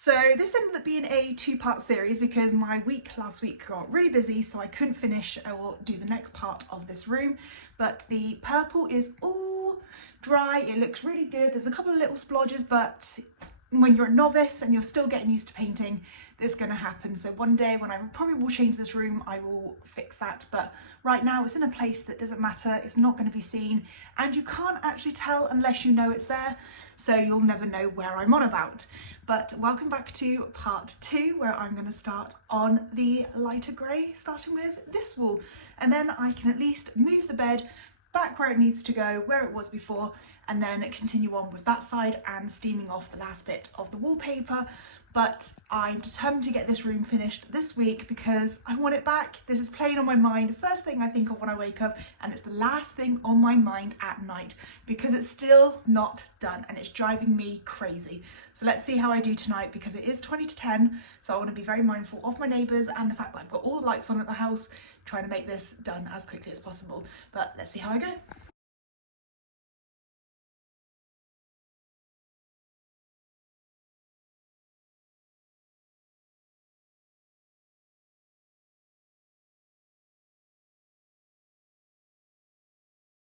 So this ended up being a two-part series because my week last week got really busy, so I couldn't finish or do the next part of this room. But the purple is all dry, it looks really good. There's a couple of little splodges, but when you're a novice and you're still getting used to painting, it's going to happen. So one day when I probably will change this room, I will fix that. But right now it's in a place that doesn't matter, it's not going to be seen, and you can't actually tell unless you know it's there. So you'll never know where I'm on about. But welcome back to part 2, where I'm going to start on the lighter grey, starting with this wall. And then I can at least move the bed back where it needs to go, where it was before, and then continue on with that side and steaming off the last bit of the wallpaper. But I'm determined to get this room finished this week because I want it back. This is playing on my mind, first thing I think of when I wake up, and it's the last thing on my mind at night because it's still not done and it's driving me crazy. So let's see how I do tonight, because it is 20 to 10, so I want to be very mindful of my neighbours and the fact that I've got all the lights on at the house, trying to make this done as quickly as possible. But let's see how I go.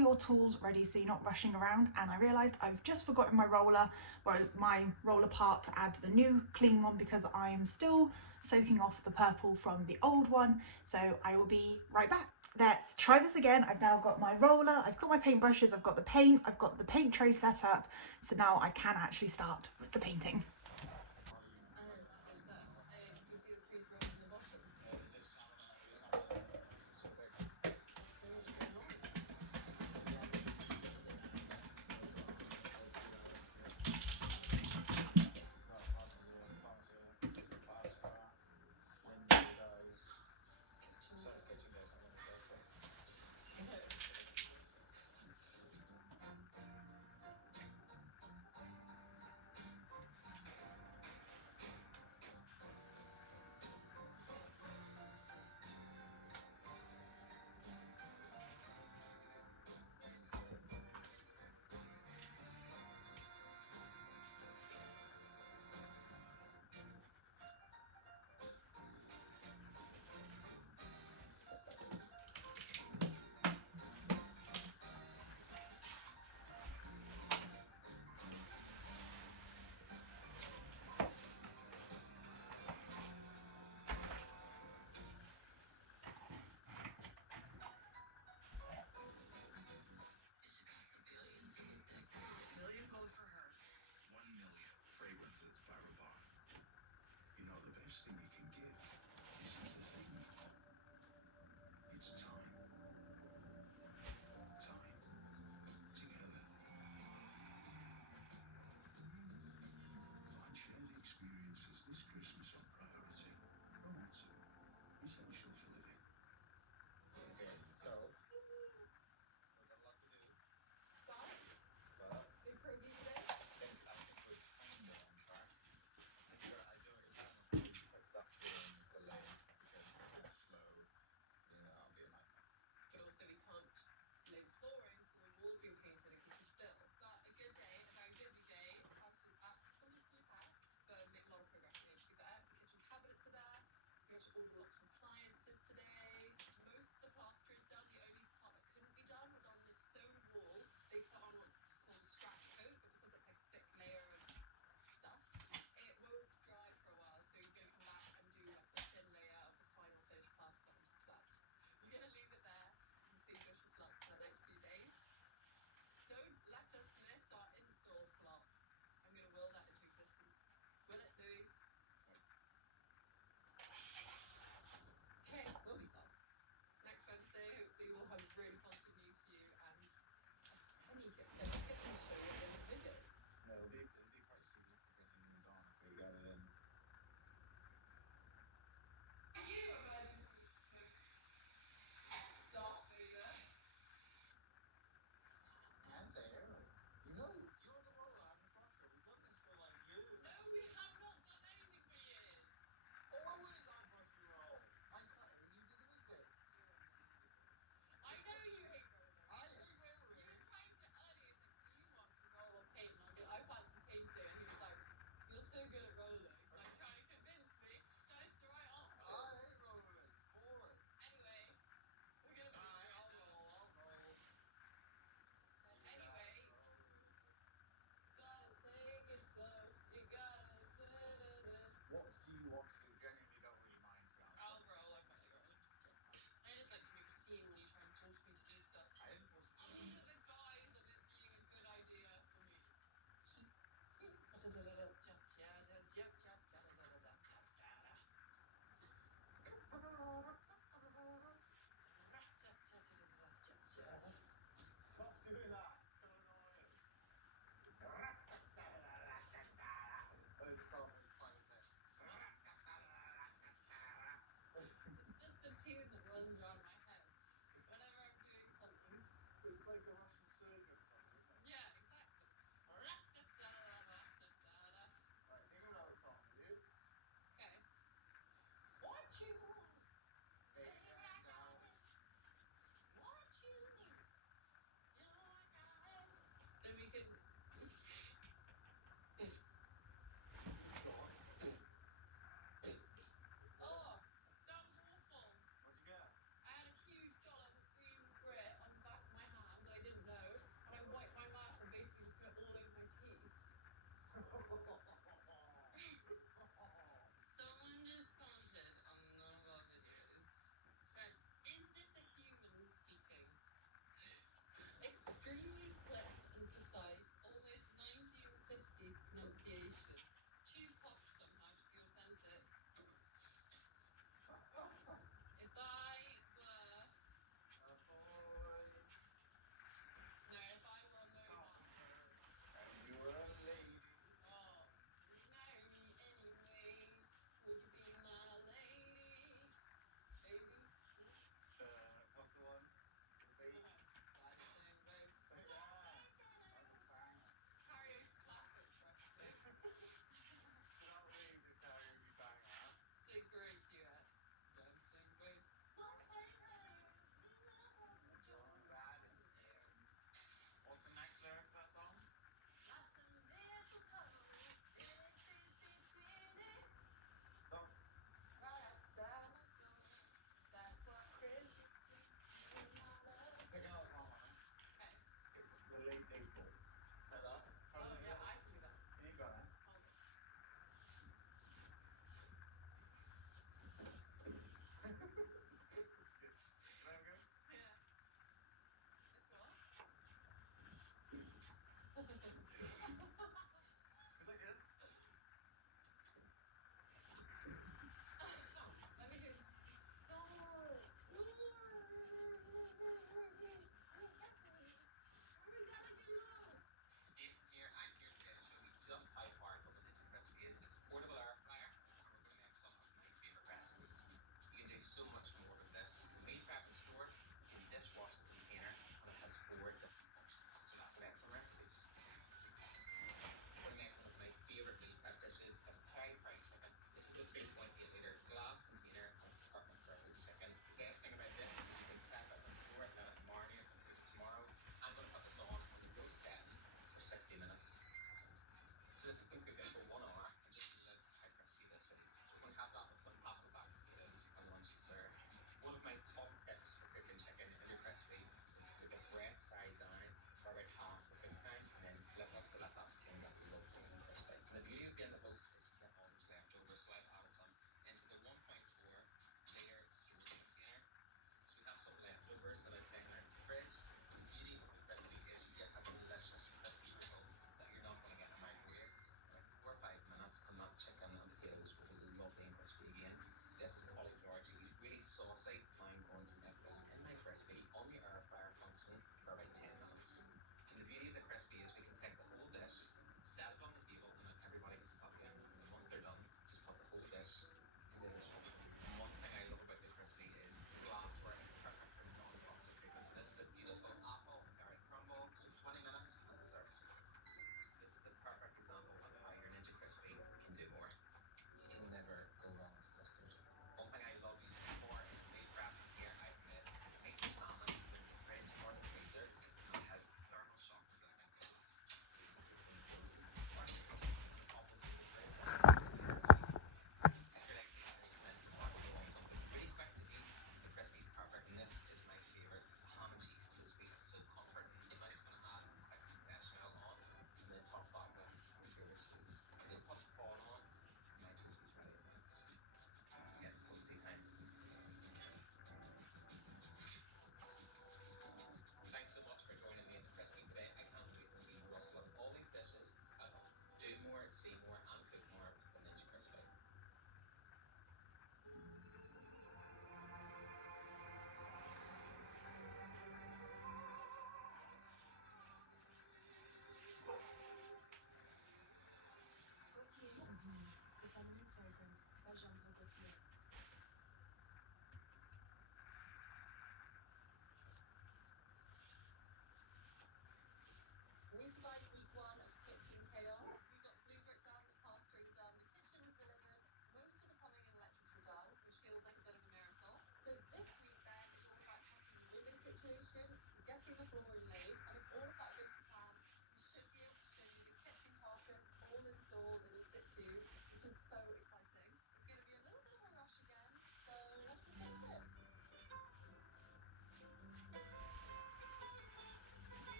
Your tools ready so you're not rushing around. And I realised I've just forgotten my roller, or my roller part, to add the new clean one because I am still soaking off the purple from the old one. So I will be right back. Let's try this again. I've now got my roller, I've got my paintbrushes, I've got the paint, I've got the paint tray set up, so now I can actually start with the painting.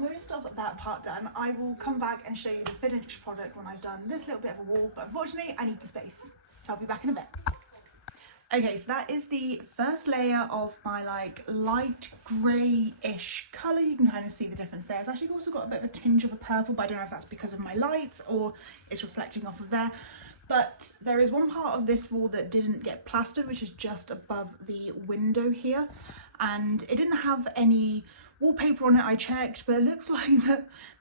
most of that part done. I will come back and show you the finished product when I've done this little bit of a wall, but unfortunately I need the space, so I'll be back in a bit. Okay, so that is the first layer of my like light grey-ish colour. You can kind of see the difference there. It's actually also got a bit of a tinge of a purple, but I don't know if that's because of my lights or it's reflecting off of there. But there is one part of this wall that didn't get plastered, which is just above the window here. And it didn't have any wallpaper on it, I checked, but it looks like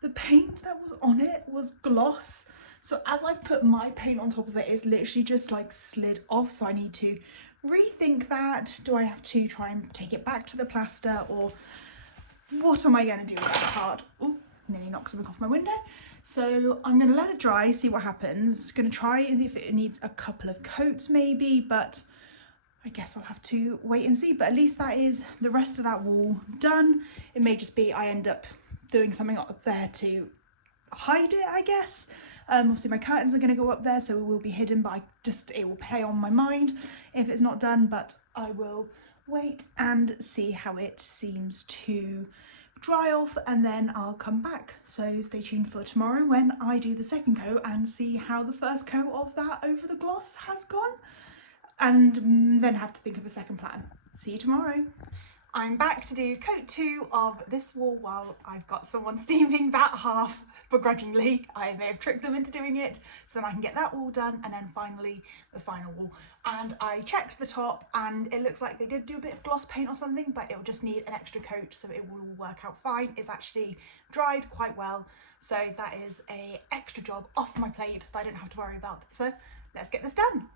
the paint that was on it was gloss. So as I've put my paint on top of it, it's literally just like slid off. So I need to rethink that. Do I have to try and take it back to the plaster, or what am I going to do with that part? Oh, nearly knocked something off my window. So I'm going to let it dry, see what happens. Going to try if it needs a couple of coats maybe, but I guess I'll have to wait and see. But at least that is the rest of that wall done. It may just be I end up doing something up there to hide it, I guess. Obviously my curtains are going to go up there, so it will be hidden, but it will play on my mind if it's not done. But I will wait and see how it seems to dry off, and then I'll come back. So stay tuned for tomorrow when I do the second coat and see how the first coat of that over the gloss has gone, and then have to think of a second plan. See you tomorrow. I'm back to do coat 2 of this wall while I've got someone steaming that half begrudgingly. I may have tricked them into doing it, so then I can get that wall done, and then finally the final wall. And I checked the top and it looks like they did do a bit of gloss paint or something, but it'll just need an extra coat, so it will all work out fine. It's actually dried quite well, so that is a extra job off my plate that I don't have to worry about. So let's get this done.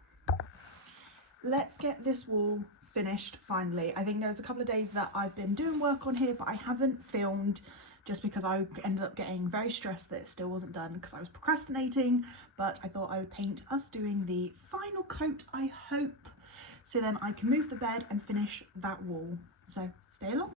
Let's get this wall finished finally. I think there's a couple of days that I've been doing work on here, but I haven't filmed just because I ended up getting very stressed that it still wasn't done because I was procrastinating. But I thought I would paint us doing the final coat, I hope, so then I can move the bed and finish that wall. So stay along.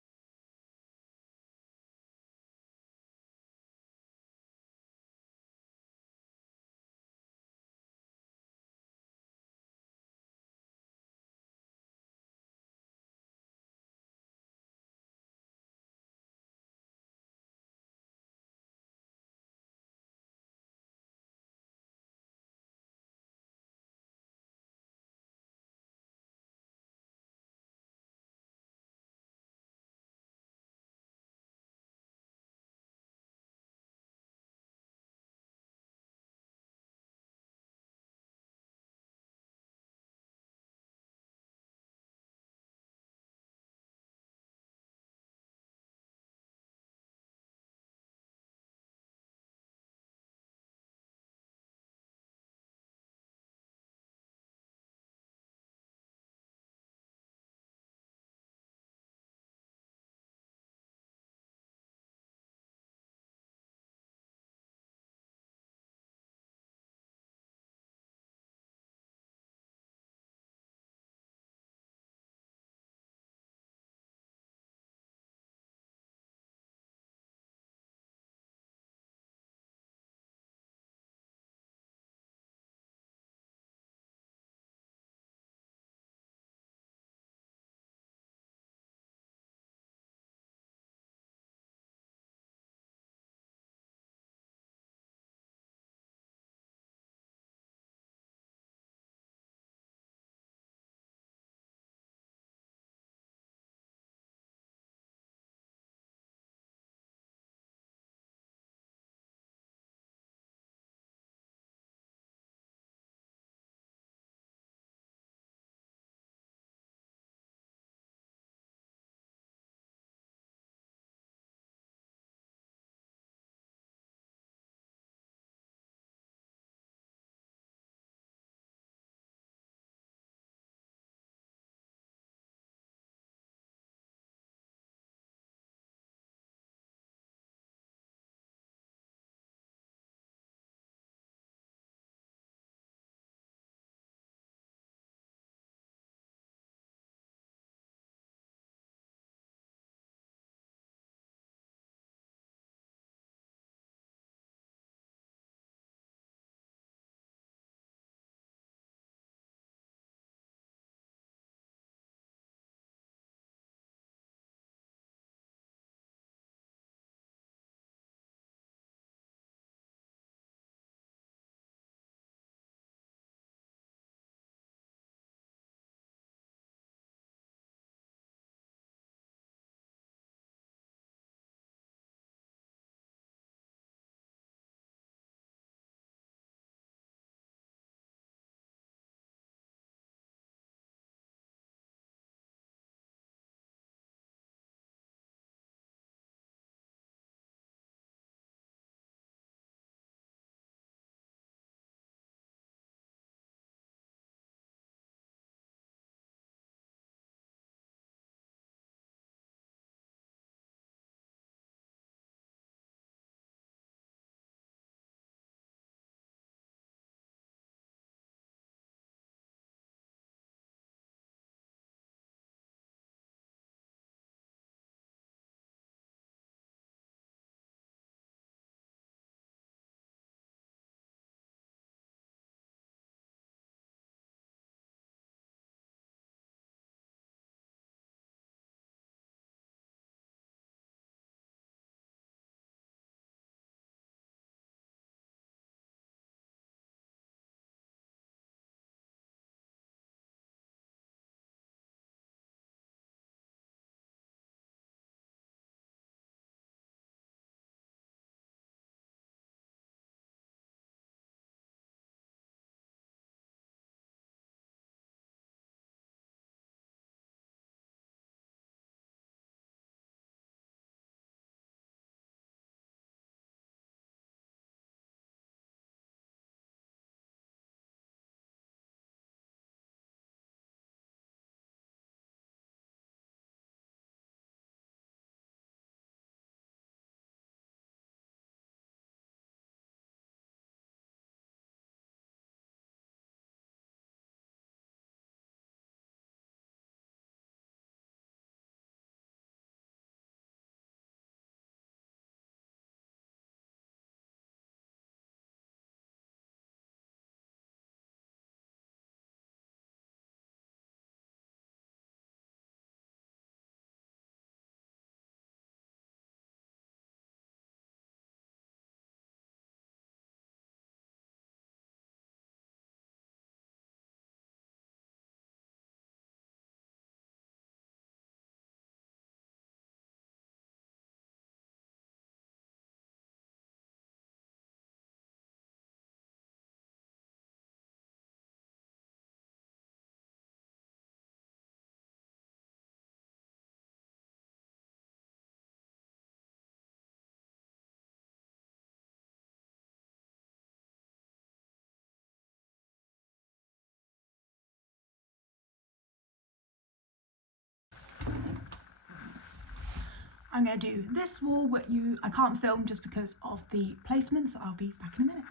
I'm going to do this wall, but I can't film just because of the placement, so I'll be back in a minute.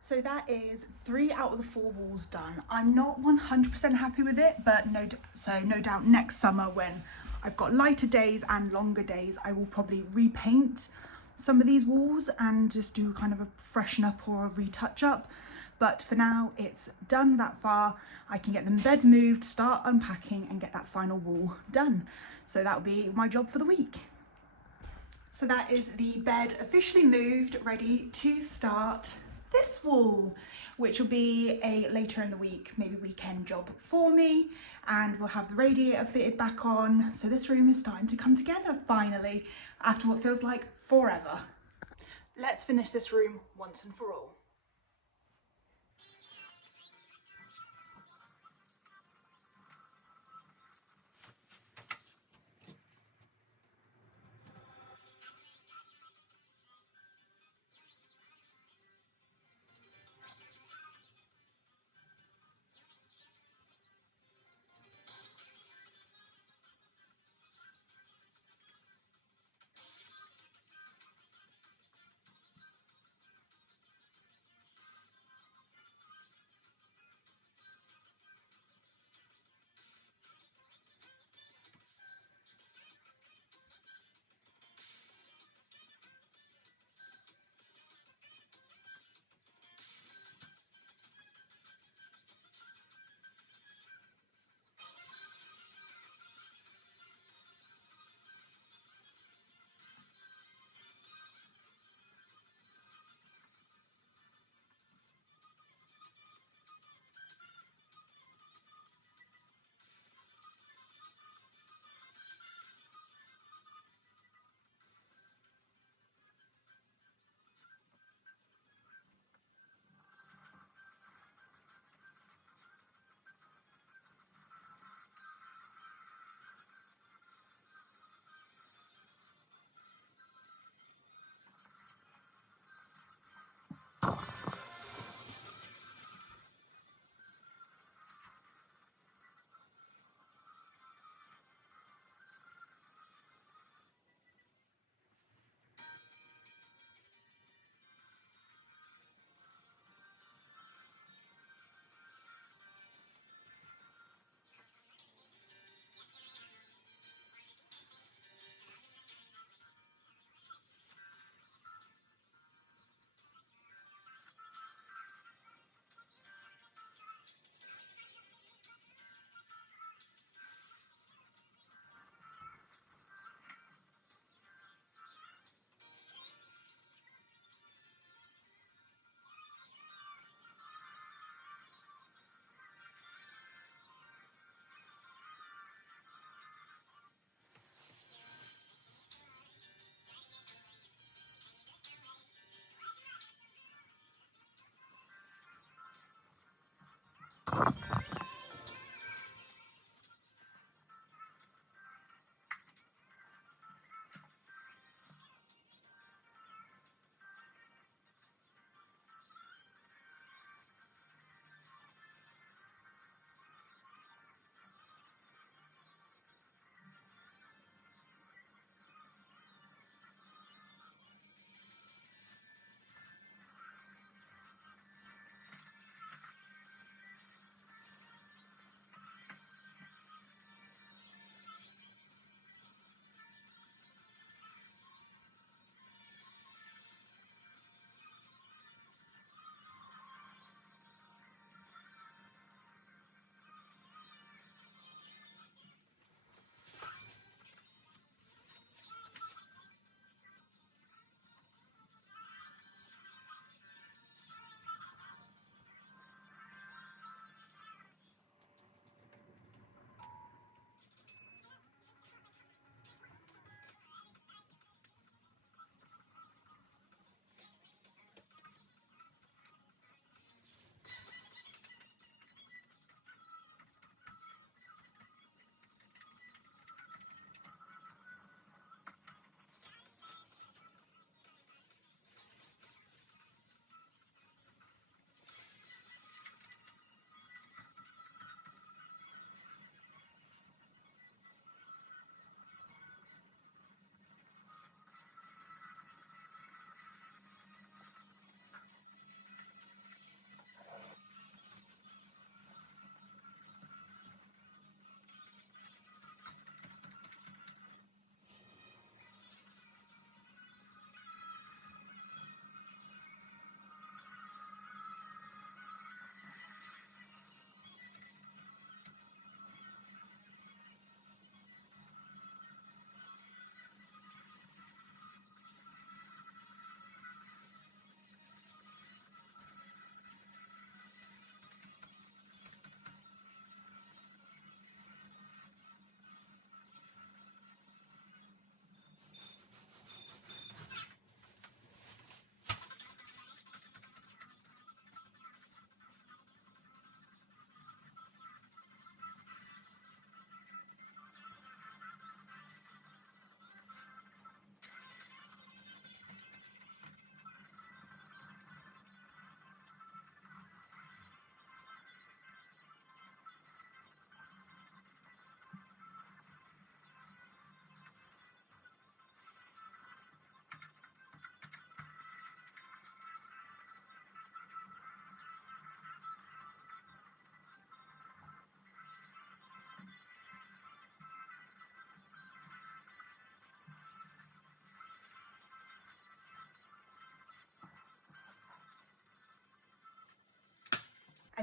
So that is 3 out of the 4 walls done. I'm not 100% happy with it, but no doubt next summer when I've got lighter days and longer days, I will probably repaint some of these walls and just do kind of a freshen up or a retouch up. But for now, it's done that far. I can get the bed moved, start unpacking and get that final wall done. So that'll be my job for the week. So that is the bed officially moved, ready to start this wall, which will be a later in the week, maybe weekend job for me, and we'll have the radiator fitted back on. So this room is starting to come together finally after what feels like forever. Let's finish this room once and for all.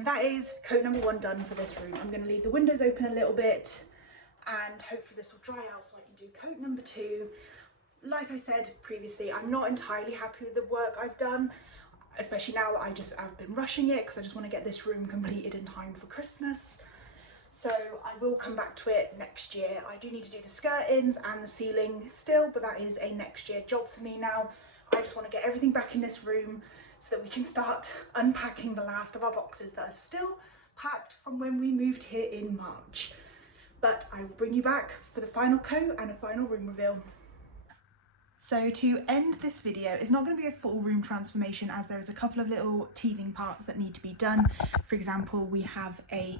And that is coat number 1 done for this room. I'm going to leave the windows open a little bit and hopefully this will dry out so I can do coat number 2. Like I said previously, I'm not entirely happy with the work I've done, especially now that I've been rushing it because I just want to get this room completed in time for Christmas. So I will come back to it next year. I do need to do the skirtings and the ceiling still, but that is a next year job for me now. I just want to get everything back in this room so that we can start unpacking the last of our boxes that are still packed from when we moved here in March. But I will bring you back for the final coat and a final room reveal. So to end this video, it's not going to be a full room transformation as there is a couple of little teething parts that need to be done. For example, we have a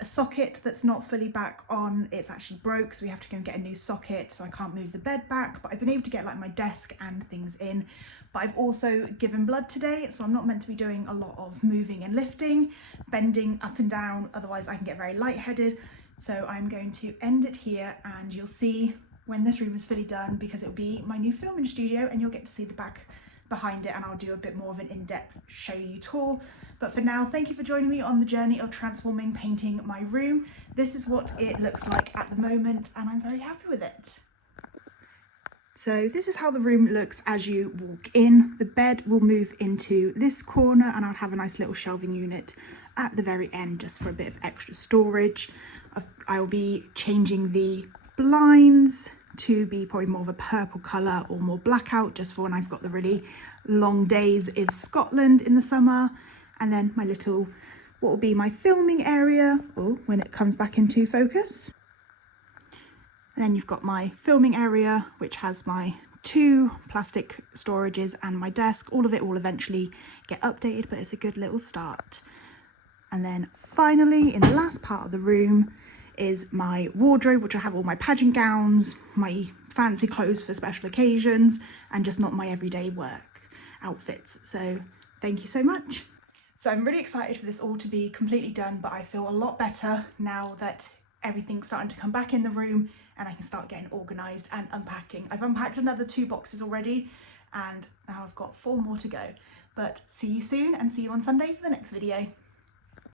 socket that's not fully back on, it's actually broke, so we have to go and get a new socket, so I can't move the bed back, but I've been able to get like my desk and things in. But I've also given blood today, so I'm not meant to be doing a lot of moving and lifting, bending up and down, otherwise I can get very lightheaded. So I'm going to end it here and you'll see when this room is fully done, because it'll be my new filming studio and you'll get to see the back behind it, and I'll do a bit more of an in-depth show you tour. But for now, thank you for joining me on the journey of transforming, painting my room. This is what it looks like at the moment and I'm very happy with it. So this is how the room looks as you walk in. The bed will move into this corner and I'll have a nice little shelving unit at the very end just for a bit of extra storage. I will be changing the blinds to be probably more of a purple colour or more blackout, just for when I've got the really long days in Scotland in the summer. And then my little, what will be my filming area, when it comes back into focus. And then you've got my filming area, which has my 2 plastic storages and my desk. All of it will eventually get updated, but it's a good little start. And then finally, in the last part of the room, is my wardrobe, which I have all my pageant gowns, my fancy clothes for special occasions, and just not my everyday work outfits. So thank you so much. So I'm really excited for this all to be completely done, but I feel a lot better now that everything's starting to come back in the room and I can start getting organised and unpacking. I've unpacked another 2 boxes already and now I've got 4 more to go. But see you soon and see you on Sunday for the next video.